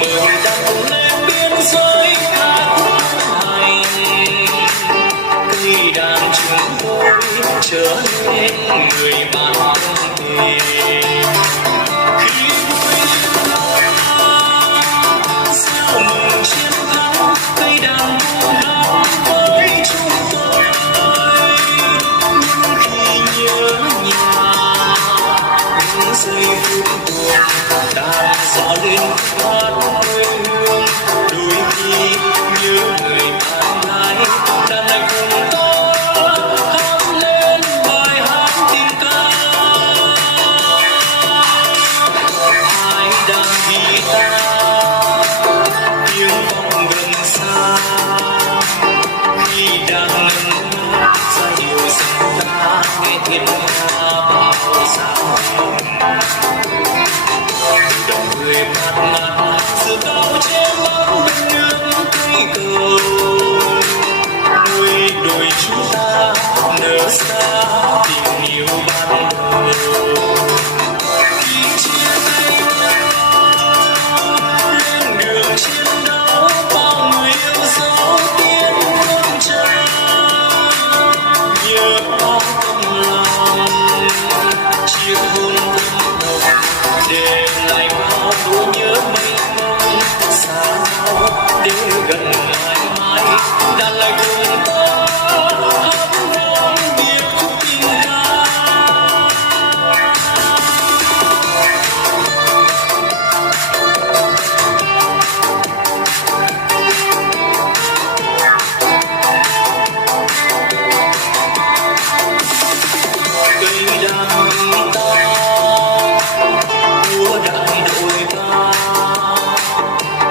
mời đặt lên biên giới ca khúc hay, cây đàn chúng tôi trở nên người bạn thân tình. Khi vui lên sao mừng chiến thắng, cây đàn buông hát với chúng tôi. Nhưng khi nhớ nhà những giây phút buồn, đàn gió lên hát quê hương. Đôi khi nhớ người bạn gái, đàn lại cùng tôi hát lên bài hát tình ca. Ai đang guitar tiếng vọng gần xa, khi đang ngân nga giai điệu dân ta nghe thiên nga bao sáng hồng. Đồng người mát mát giữa cao che mát bên nước cây cầu, nuôi đôi chúng ta nở ra tình yêu ban đầu. Khi chia tay lên đường chiến đấu, bao người yêu dấu tiến quân trao, nhớ bao tâm lòng chiếc hôn thơm nồng, để lại bao nỗi nhớ mênh mông xa nhau. Để gần mãi mãi đàn lại cùng ta hát vang điệp khúc tình ca. Cây đàn ta của đại đội ta,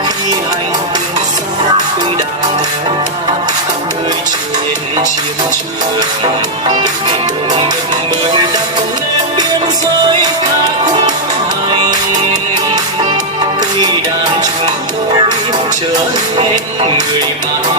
khi hành quân xa cây đàn theo ta khắp nơi trên chiến trường. Từng ngày đông đất mời đặt lên biên giới ca khúc hay, cây đàn chúng tôi trở nên người bạn